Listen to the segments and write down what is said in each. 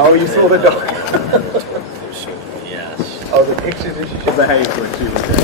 Oh, you saw the dog? Yes. Oh, the pictures that she should behave when she was there.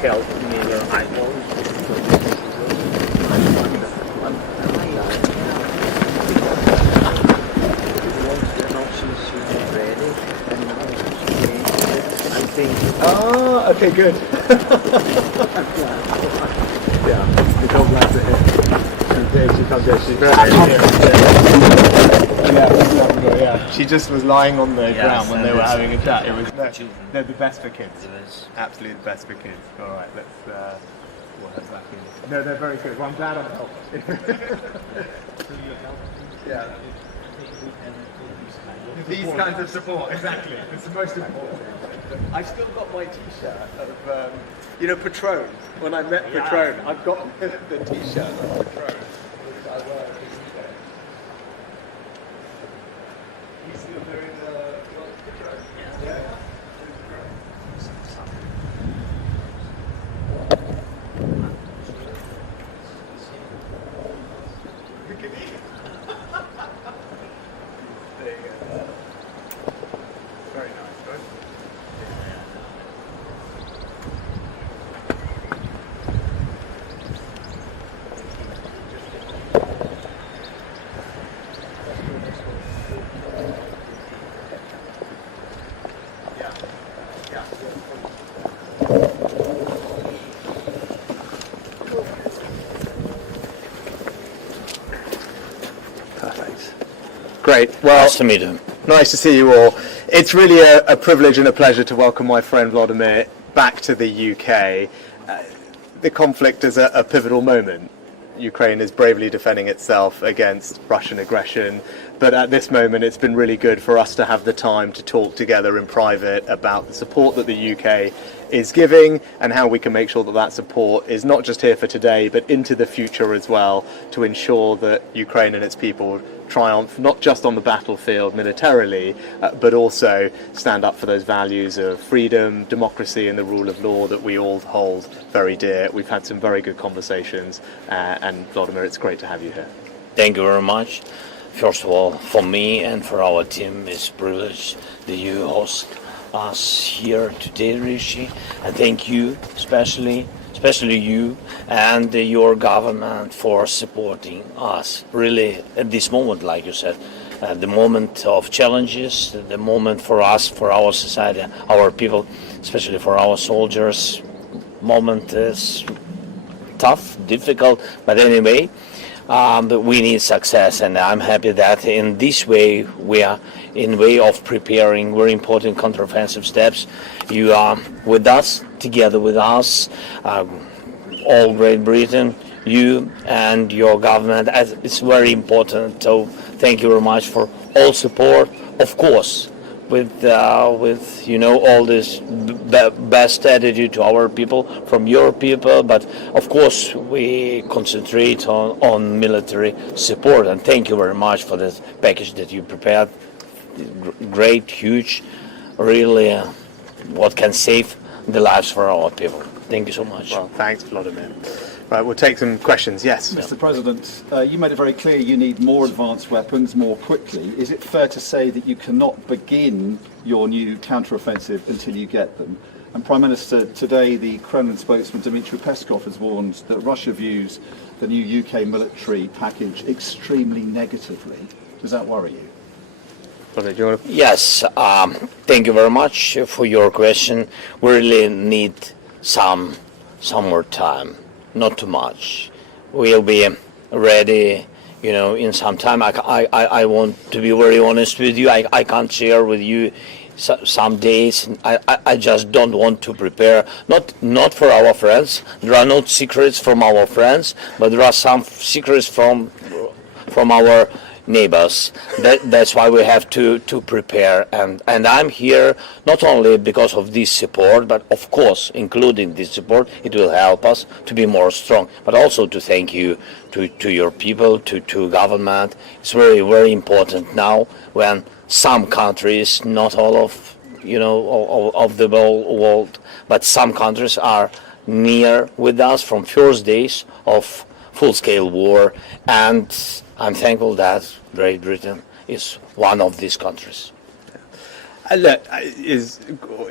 Help me, I won't. Ah, okay, good. Yeah, the dog lads are here. She comes here, she's very yeah. She just was lying on the ground when they were having a chat. It was they're the best for kids. Absolutely the best for kids. All right, let's. What has that been? No, they're very good. Well, I'm glad I'm helping. Yeah. These kinds of support, exactly. It's the most important. I've still got my T-shirt of, Patron. When I met Patron, I've got the T-shirt of Patron, which I wear every day. You still doing Patron? Yeah. Great. Well, Nice to meet him. Nice to see you all. It's really a privilege and a pleasure to welcome my friend Volodymyr back to the UK. The conflict is a pivotal moment. Ukraine is bravely defending itself against Russian aggression, but at this moment it's been really good for us to have the time to talk together in private about the support that the UK is giving and how we can make sure that that support is not just here for today but into the future as well, to ensure that Ukraine and its people triumph not just on the battlefield militarily but also stand up for those values of freedom, democracy and the rule of law that we all hold very dear. We've had some very good conversations and Volodymyr, it's great to have you here. Thank you very much. First of all, for me and for our team, it's a privilege that you host us here today, Rishi, and thank you, especially you and your government for supporting us. Really, at this moment, like you said, the moment of challenges, the moment for us, for our society, our people, especially for our soldiers, moment is tough, difficult, but anyway, but we need success, and I'm happy that in this way we are in way of preparing very important counteroffensive steps. You are with us, together with us, all Great Britain, you and your government. It's very important. So thank you very much for all support. Of course, with all this best attitude to our people from your people, but of course we concentrate on military support, and thank you very much for this package that you prepared. Great, huge, really what can save the lives for our people. Thank you so much. Well, thanks, Volodymyr. Right, we'll take some questions. Yes. Mr. President, you made it very clear you need more advanced weapons more quickly. Is it fair to say that you cannot begin your new counteroffensive until you get them? And Prime Minister, today the Kremlin spokesman Dmitry Peskov has warned that Russia views the new UK military package extremely negatively. Does that worry you? Yes, thank you very much for your question. We really need some more time. Not too much. We'll be ready, in some time. I want to be very honest with you. I can't share with you some days. I just don't want to prepare. Not for our friends. There are no secrets from our friends, but there are some secrets from our neighbors. That's why we have to prepare, and I'm here not only because of this support, but of course including this support it will help us to be more strong, but also to thank you to your people, to government. It's very, very important now when some countries, not all of of the world, but some countries are near with us from first days of full-scale war, and I'm thankful that Great Britain is one of these countries. Look, it's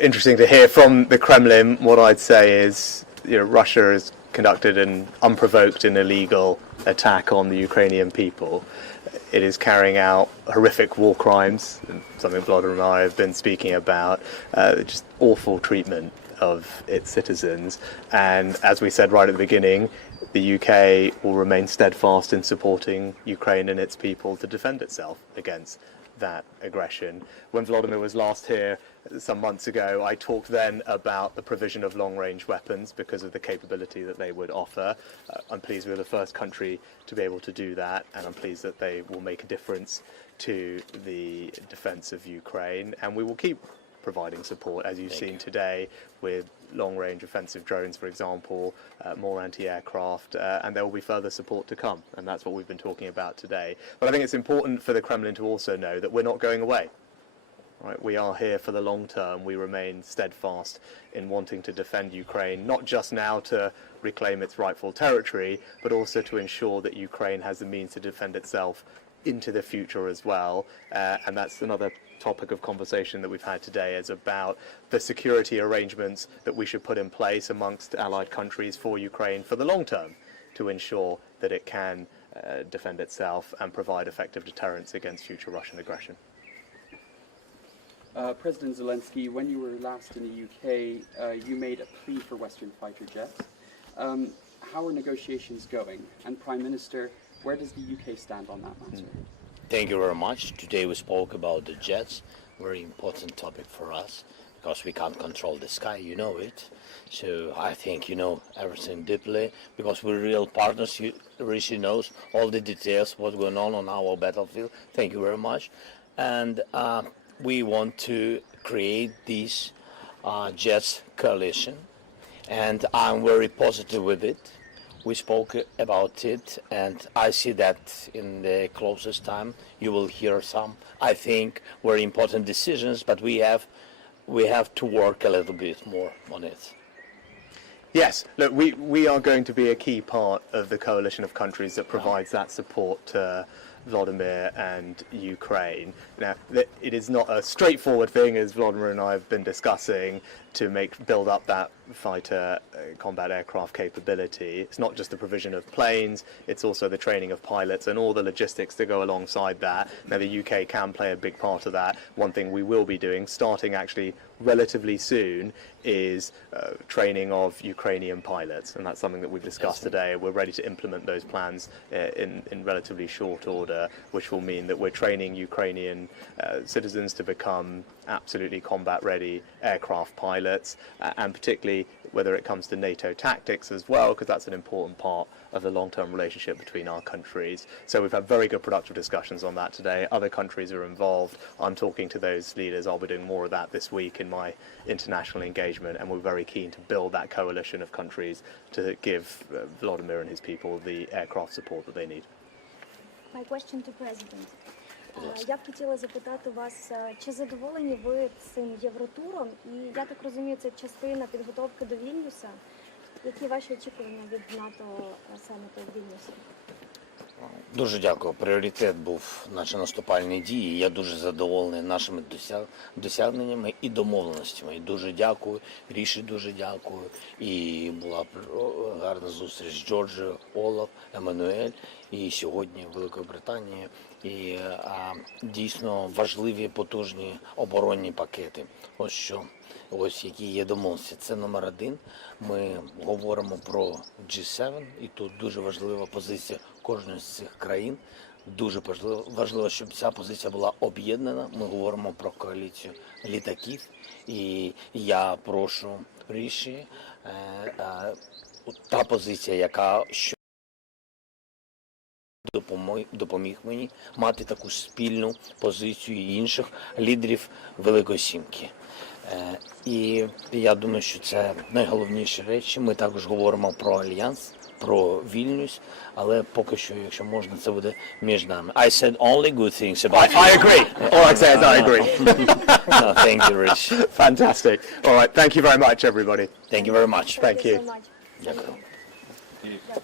interesting to hear from the Kremlin. What I'd say is, Russia has conducted an unprovoked and illegal attack on the Ukrainian people. It is carrying out horrific war crimes, something Volodymyr and I have been speaking about, just awful treatment of its citizens. And as we said right at the beginning, the UK will remain steadfast in supporting Ukraine and its people to defend itself against that aggression. When Volodymyr was last here some months ago, I talked then about the provision of long-range weapons because of the capability that they would offer. I'm pleased we're the first country to be able to do that, and I'm pleased that they will make a difference to the defense of Ukraine, and we will keep providing support, as you've seen today, with long-range offensive drones, for example, more anti-aircraft, and there will be further support to come, and that's what we've been talking about today. But I think it's important for the Kremlin to also know that we're not going away. Right? We are here for the long term. We remain steadfast in wanting to defend Ukraine, not just now to reclaim its rightful territory, but also to ensure that Ukraine has the means to defend itself into the future as well. And that's another topic of conversation that we've had today, is about the security arrangements that we should put in place amongst allied countries for Ukraine for the long term to ensure that it can defend itself and provide effective deterrence against future Russian aggression. President Zelensky, when you were last in the UK, you made a plea for Western fighter jets. How are negotiations going? And Prime Minister, where does the UK stand on that matter? Thank you very much. Today we spoke about the jets, very important topic for us, because we can't control the sky, you know it. So I think you know everything deeply, because we're real partners. Rishi knows all the details, what's going on our battlefield. Thank you very much. And we want to create this jets coalition, and I'm very positive with it. We spoke about it, and I see that in the closest time you will hear some, I think, very important decisions, but we have to work a little bit more on it. Yes, look, we are going to be a key part of the coalition of countries that provides that support to Volodymyr and Ukraine. Now, it is not a straightforward thing, as Volodymyr and I have been discussing, to build up that fighter combat aircraft capability. It's not just the provision of planes, it's also the training of pilots and all the logistics that go alongside that. Now, the UK can play a big part of that. One thing we will be doing, starting actually relatively soon, is training of Ukrainian pilots, and that's something that we've discussed today. We're ready to implement those plans in relatively short order, which will mean that we're training Ukrainian citizens to become absolutely combat-ready aircraft pilots, and particularly whether it comes to NATO tactics as well, because that's an important part of the long-term relationship between our countries. So we've had very good productive discussions on that today. Other countries are involved. I'm talking to those leaders. I'll be doing more of that this week in my international engagement, and we're very keen to build that coalition of countries to give Volodymyr and his people the aircraft support that they need. My question to President. Я б хотіла запитати вас, чи задоволені ви цим Євротуром? І я так розумію, це частина підготовки до Вільнюса. Які ваші очікування від НАТО саміту в Вільнюсі? Дуже дякую. Пріоритет був наші наступальні дії. Я дуже задоволений нашими досягненнями і домовленостями. І дуже дякую, Ріші дуже дякую. І була гарна зустріч з Джорджією, Олаф, Еммануель і сьогодні Великою Британією. І дійсно важливі, потужні оборонні пакети. Ось які є домовленості. Це номер один. Ми говоримо про G7, і тут дуже важлива позиція кожної з цих країн. Дуже важливо, щоб ця позиція була об'єднана. Ми говоримо про коаліцію літаків. І я прошу Ріші, та позиція, яка допоміг мені мати таку спільну позицію інших лідерів Великої Сімки. І я думаю, що це найголовніші речі. Ми також говоримо про альянс, про Вільнюс, але поки що, якщо можна, це буде між нами. I said only good things about I agree. All I say is I agree. No, thank you, Rich. Fantastic. All right. Thank you very much, everybody. Thank you very much. Thank you. So much. Дякую. Дякую.